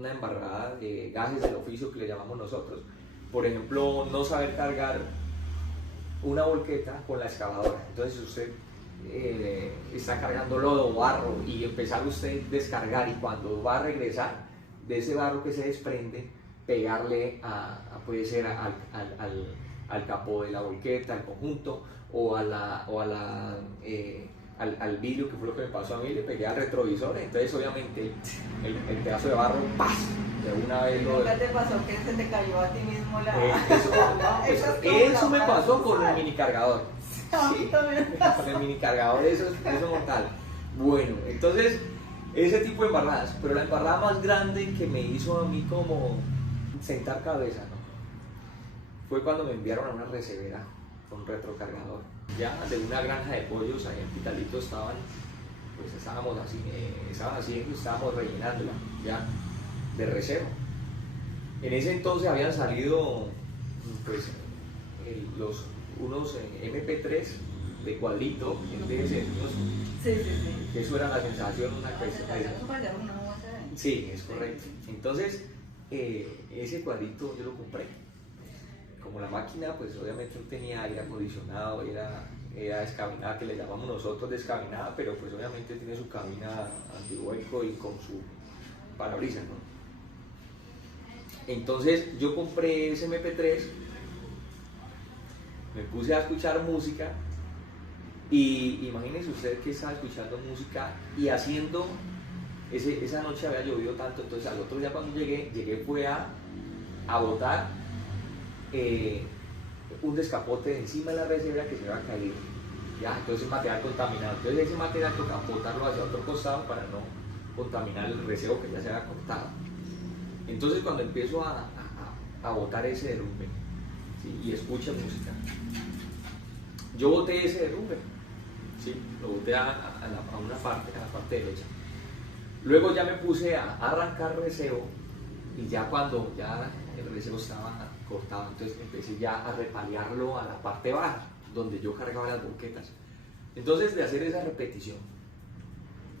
una embarrada de gajes del oficio que le llamamos nosotros. Por ejemplo, no saber cargar una volqueta con la excavadora. Entonces usted está cargando lodo o barro y empezar usted a descargar, y cuando va a regresar de ese barro que se desprende, pegarle puede ser al capó de la volqueta, al conjunto, o al vidrio, que fue lo que me pasó a mí. Le pegué al retrovisor, entonces obviamente el pedazo de barro, ¡paz!, de una vez lo... ¿Nunca te pasó que se te cayó a ti mismo eso me pasó con el mini cargador. Sí, también con el mini cargador, eso es mortal. Bueno, entonces ese tipo de embarradas, pero la embarrada más grande que me hizo a mí como sentar cabeza, ¿no?, fue cuando me enviaron a una recevera con retrocargador, ya de una granja de pollos. Ahí en Pitalito estaban, pues estábamos rellenándola ya de reserva. En ese entonces habían salido pues unos MP3 de cuadrito, Sí. que eso era la sensación, una cuestión. Sí, es correcto. Entonces ese cuadrito yo lo compré. Como la máquina, pues obviamente no tenía aire acondicionado, era descabinada, que le llamamos nosotros descabinada, pero pues obviamente tiene su cabina antihueco y con su parabrisas, ¿no? Entonces yo compré ese MP3, me puse a escuchar música, y imagínense usted que estaba escuchando música y haciendo, esa noche había llovido tanto, entonces al otro día cuando llegué fue a botar un descapote de encima de la reserva que se iba a caer, ya, entonces material contaminado. Entonces ese material toca botarlo hacia otro costado para no contaminar el recebo que ya se había cortado. Entonces cuando empiezo a botar ese derrumbe, ¿sí?, y escucho música, yo boté ese derrumbe, ¿sí?, lo boté a la parte derecha. Luego ya me puse a arrancar recebo, y ya cuando ya el recebo estaba cortado, entonces empecé ya a repalearlo a la parte baja, donde yo cargaba las volquetas. Entonces, de hacer esa repetición,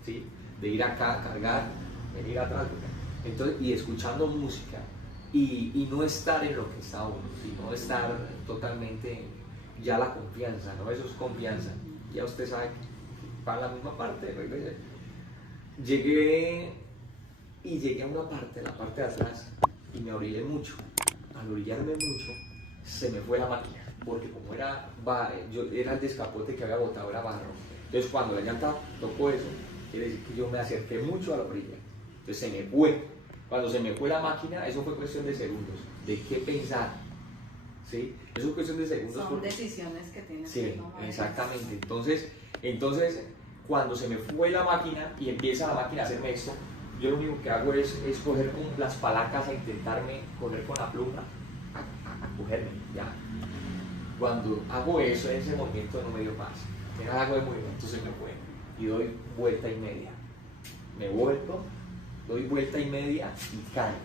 ¿sí?, de ir acá, cargar, venir atrás, entonces, y escuchando música, y no estar en lo que está uno, sino estar totalmente, ya la confianza, ¿no? Eso es confianza. Ya usted sabe que para la misma parte, regrese. Llegué a una parte, la parte de atrás, y me orillé mucho. Al orillarme mucho, se me fue la máquina, porque como era el descapote que había botado, era barro. Entonces cuando la llanta tocó eso, quiere decir que yo me acerqué mucho a la orilla. Entonces se me fue. Cuando se me fue la máquina, eso fue cuestión de segundos. ¿De qué pensar? ¿Sí? Eso es cuestión de segundos. Son decisiones que tienes que tomar. Sí, exactamente. Entonces, cuando se me fue la máquina y empieza la máquina a hacerme esto, yo lo único que hago es coger con las palancas e intentarme coger con la pluma a cogerme, ya. Cuando hago eso, en ese movimiento no me dio paz. Apenas hago el movimiento se me fue y doy vuelta y media. Me vuelvo, doy vuelta y media y caigo.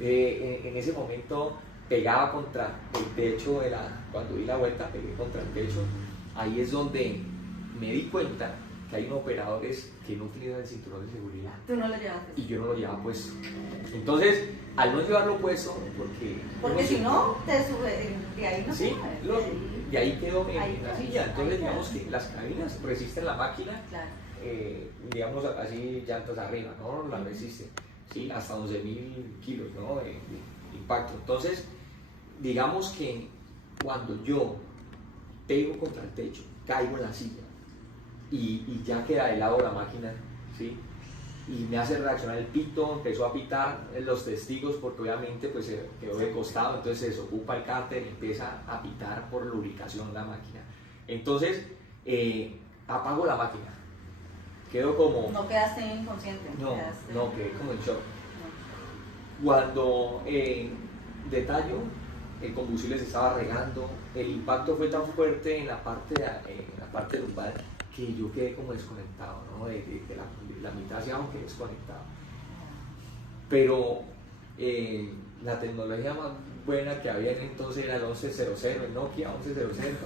En ese momento pegaba contra el techo cuando di la vuelta, pegué contra el techo. Ahí es donde me di cuenta que hay unos operadores que no utilizan el cinturón de seguridad. Tú no lo llevaste. Y yo no lo llevaba puesto. Entonces, al no llevarlo puesto, porque si no, te sube, de ahí no sí, se mueve. Y ahí quedó en ahí la queda, silla. Entonces, ahí digamos que las cabinas resisten la máquina, claro. digamos así, llantas arriba, ¿no? La resisten, ¿sí? Hasta 11.000 kilos, ¿no? de impacto. Entonces, digamos que cuando yo pego contra el techo, caigo en la silla y ya queda de lado la máquina, ¿sí? Y me hace reaccionar el pito, empezó a pitar los testigos porque obviamente pues se quedó de costado, entonces se desocupa el cárter y empieza a pitar por lubricación la máquina. Entonces apago la máquina, quedo como... ¿No quedaste inconsciente? No, quedé como en shock. Cuando detallo, el combustible se estaba regando, el impacto fue tan fuerte en la parte lumbar que yo quedé como desconectado, ¿no? de la mitad hacia abajo quedé desconectado. Pero la tecnología más buena que había en entonces era el 1100, el Nokia 1100.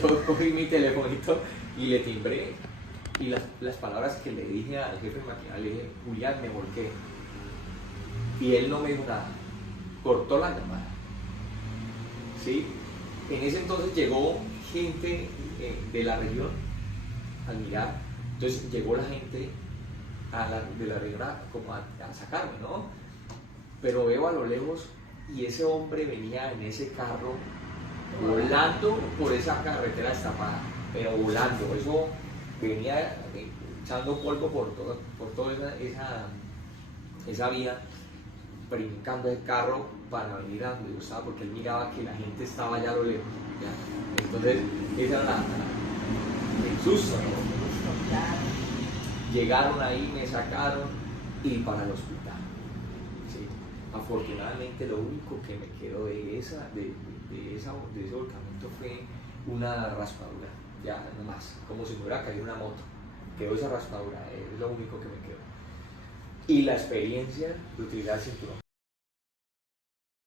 Yo cogí mi telefonito y le timbré, y las palabras que le dije al jefe de máquina, le dije: Julián, me volqué. Y él no me dijo nada, cortó la llamada. ¿Sí? En ese entonces llegó gente de la región al mirar, entonces llegó la gente de la región como a sacarme, ¿no? Pero veo a lo lejos y ese hombre venía en ese carro volando por esa carretera destapada, pero volando, eso venía echando polvo por toda esa vía, brincando el carro para venir a donde yo estaba, porque él miraba que la gente estaba allá a lo lejos, ¿ya? Entonces esa era el susto, ¿no? Llegaron ahí, me sacaron y para el hospital, ¿sí? Afortunadamente lo único que me quedó de ese volcamiento fue una raspadura, ya no más, como si me hubiera caído una moto, quedó esa raspadura, es lo único que me quedó. Y la experiencia de utilizar el cinturón.